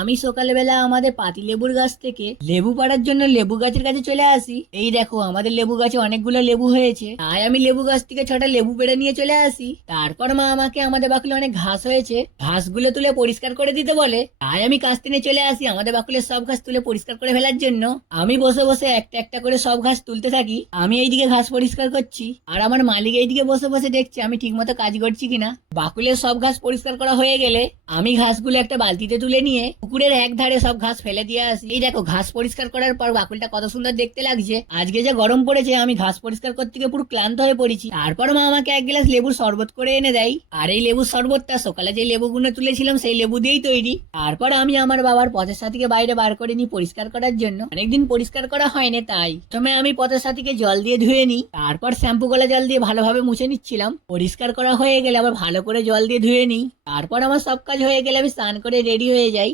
আমি সকালবেলা আমাদের পাতিলেবুর গাছ থেকে লেবু পাড়ার জন্য লেবু গাছের কাছে চলে আসি। এই দেখো আমাদের লেবু গাছে অনেকগুলো লেবু হয়েছে, তাই আমি লেবু গাছ থেকে 6টা লেবু পেড়ে নিয়ে চলে আসি। তারপর মা আমাকে আমাদের বাকুলে অনেক ঘাস হয়েছে, ঘাসগুলো তুলে পরিষ্কার করে দিতে বলে, তাই আমি কাস্তে নিয়ে চলে আসি আমাদের বাকুলের সব ঘাস তুলে পরিষ্কার করে ফেলার জন্য। আমি বসে বসে একটা একটা করে সব ঘাস তুলতে থাকি। আমি এইদিকে ঘাস পরিষ্কার করছি, আর আমার মালিক এইদিকে বসে বসে দেখছে আমি ঠিকমতো কাজ করছি কিনা। বাকুলের সব ঘাস পরিষ্কার করা হয়ে গেলে আমি ঘাসগুলো একটা বালতিতে তুলে নিয়ে পুকুরের এক ধারে সব ঘাস ফেলে দিয়ে আসি। এই দেখো ঘাস পরিষ্কার করার পর বাকুলটা কত সুন্দর দেখতে লাগছে। আজকে যে গরম পড়েছে আমি ঘাস পরিষ্কার করতে গিয়ে পুরো ক্লান্ত হয়ে পড়েছি। তারপর মা আমাকে এক গ্লাস লেবুর শরবত করে এনে দেয়, আর এই লেবুর শরবতটা সকালে যে লেবুগুলো তুলেছিলাম সেই লেবু দিয়েই তৈরি। তারপর আমি আমার বাবার পথের সাথীকে বাইরে বার করে নিই পরিষ্কার করার জন্য, অনেকদিন পরিষ্কার করা হয়নি তাই। প্রথমে আমি পথের সাথীকে জল দিয়ে ধুয়ে নিই, তারপর শ্যাম্পু গলা জল দিয়ে ভালোভাবে মুছে নিচ্ছিলাম। পরিষ্কার করা হয়ে গেলে আবার ভালো করে জল দিয়ে ধুয়ে নিই। তারপর আমার সব কাজ হয়ে গেলে আমি স্নান করে রেডি হয়ে যাই।